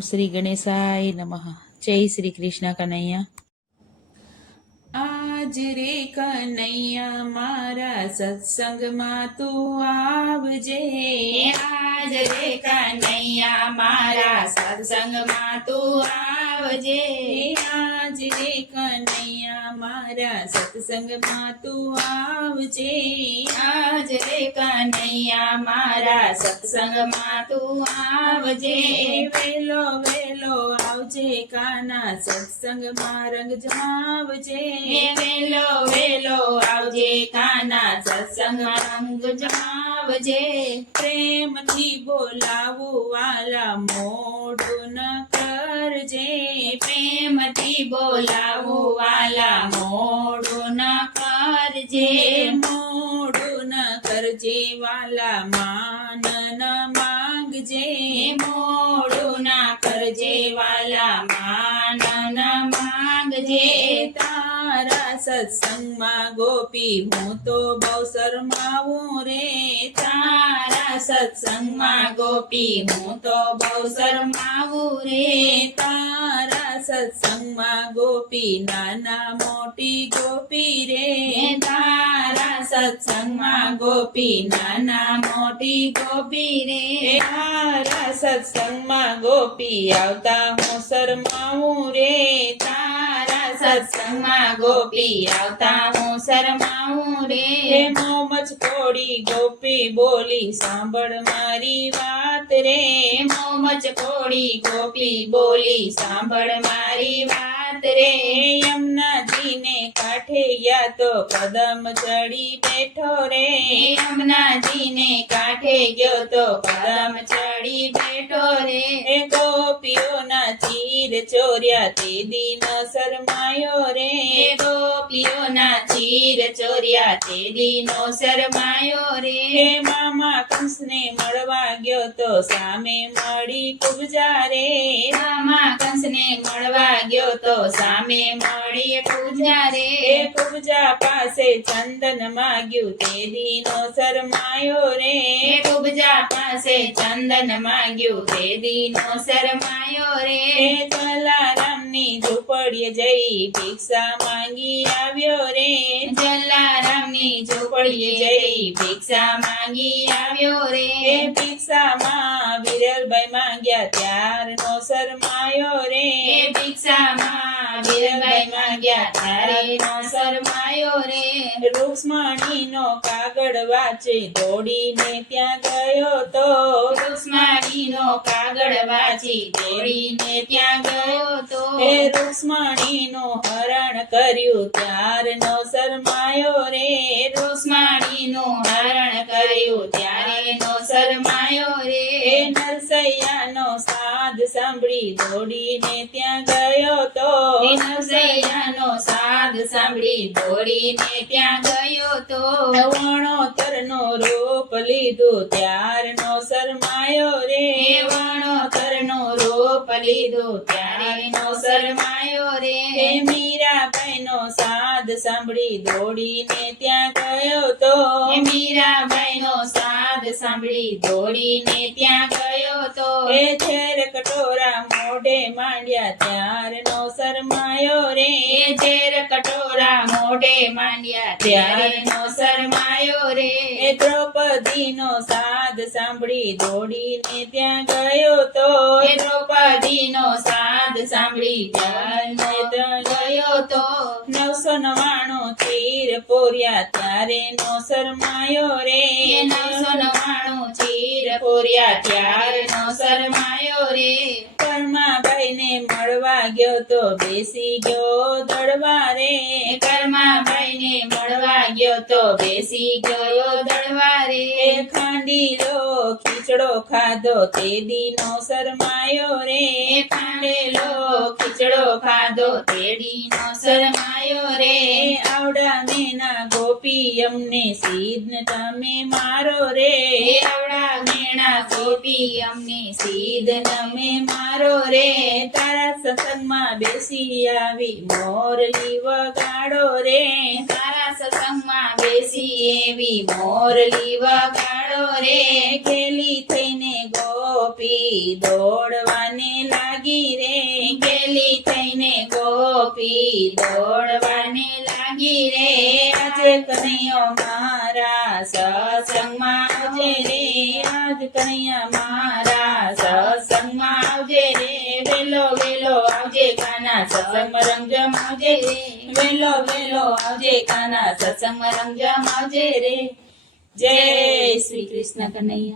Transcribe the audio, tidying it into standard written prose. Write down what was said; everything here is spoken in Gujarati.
શ્રી ગણેશાય નમઃ. જય શ્રી કૃષ્ણ કનૈયા. આજ રે કનૈયા મારા સત્સંગમાં તું આવજે. આજ રે કનૈયા મારા સત્સંગમાં તું આવજે. આજ રે કનૈયા મારા સત્સંગમાં તું આવજે. આજ રે કનૈયા મારા સત્સંગમાં તું આવજે. વેલો વેલો આવજે કાના સત્સંગમાં રંગ જમાવજે. વેલો વેલો આવજે કાના સત્સંગમાં રંગ જમાવજે. પ્રેમથી બોલાવું વાલા મોઢું ન કરજે. પ્રેમથી બોલાવું વાલા મોડું ન કરજે. મોઢું ન કરજે વાલા માન ન માંગજે. મોડું ના કરજે વાલા માન ન માંગજે. તારા સત્સંગમાં ગોપી હું તો બહુ શરમાવું રે. તારા સત્સંગમાં ગોપી હું તો બહુ શરમાવું રે. તારા સત્સંગમાં ગોપી નાના મોટી ગોપી રે. તારા સત્સંગમાં ગોપી નાના મોટી ગોપી રે. તારા સત્સંગમાં ગોપી આવતા હું શરમાવું રે. તારા સત્સંગમાં ગોપી આવતા હું શરમાવું રે. મોમજ કોડી ગોપી બોલી સાંભળ મારી વાત રે. મોમજ કોડી ગોપી બોલી સાંભળ મારી વાત રે. યમુનાજીને કાંઠે યા તો કદમ ચડી બેઠો રે. યમુનાજીને કાંઠે ગયો તો કદમ ચડી બેઠો રે. ગોપીઓના ચીર ચોર્યા તે દિન શરમાયો રે. ગોપીઓના ચીર ચોર્યા તે દિનો શરમાયો રે. મામા કંસને મળવા ગયો તો સામે મળી કુબજા રે. મામા કંસને મળવા ગયો તો સામે મળી પૂજા રે. કુબજા પાસે ચંદન માગ્યું તે દિનો શરમાયો રે. કુબજા પાસે ચંદન માગ્યું તે દિનો શરમાયો રે. જલારામની ઝૂંપડીએ જઈ ભિક્ષા માંગી આવ્યો રે. જલારામની ઝૂંપડીએ જઈ ભિક્ષા માંગી આવ્યો રે. ભિક્ષામાં વિરલભાઈ માંગ્યા ત્યારનો શરમાયો રે. ભિક્ષામાં વિરલભાઈ માંગ્યા ત્યારેનો શરમાયો રે. રૂક્ષ્મણીનો કાગળ વાંચે દોડીને ત્યાં ગયો તો. રૂક્ષ્મણીનો કાગળ વાંચી દોડીને ત્યાં ગયો તો. રૂક્ષ્મણીનું હરણ કર્યું ત્યારનો શરમાયો રે. રૂક્ષ્મણીનું હરણ કર્યું ત્યારેનો શરમાયો રે. નરસૈયાનો સાદ સાંભળી દોડીને ત્યાં ગયો તો. નરસૈયાનો સાદ સાંભળી દોડીને ત્યાં ગયો તો. વણોતરનો રૂપ લીધું ત્યારનો શરમાયો રે. વણોતરનો રૂપ લીધું ત્યારેનો શરમાયો રે. મીરાબાઈનો સાદ સાંભળી દોડીને ત્યાં ગયો તો. મીરાબાઈનો સાદ સાંભળી દોડીને ત્યાં ગયો તો. ઝેર કટોરા મોઢે માંડ્યા ત્યારનો શરમાયો રે. ઝેર કટોરા મોઢે માંડ્યા ત્યારેનો શરમાયો રે. દ્રૌપદીનો સાદ સાંભળી દોડીને ત્યાં ગયો તો. દ્રૌપદીનો સાદ સાંભળી ત્યારનો ગયો તો. 999 ચીર પોર્યા ત્યારે નો શરમાયો રે. 999 ચીર પોર્યા ત્યારનો શરમાયો રે. કર્માબાઈને મળવા ગયો તો બેસી ગયો દળવા રે. કર્માબાઈને મળવા ગયો તો બેસી ગયો દળવા રે. ખાંડીલો ખીચડો ખાધો તે દીનો શરમાયો રે. ખાંડેલો ખીચડો ખાધો તે દીનો શરમાયો રે. આવડા મેના ગોપી અમને સીધ તમે મારો રે. આવડા મેણા ગોપી અમને સીધ તમે મારો રે. તારા સત્સંગમાં બેસી આવી મોરલી વગાડો રે. તારા સત્સંગમાં બેસી એવી મોરલી વગાડો રે. ખેલી થઈને ગોપી ગોપી દોડવાને લાગી રે ગેલી થઈને ગોપી દોડવાને લાગી રે આજે કનૈયો મારા સત્સંગમાં આવજે રે આજ કનૈયા મારા સત્સંગમાં આવજે રે વેલો વેલો આવજે કાના સત્સંગમાં રંગ જમાવજે રે વેલો વેલો આવજે કાના સત્સંગમાં રંગ જમાવજે રે જય શ્રી કૃષ્ણ કનૈયા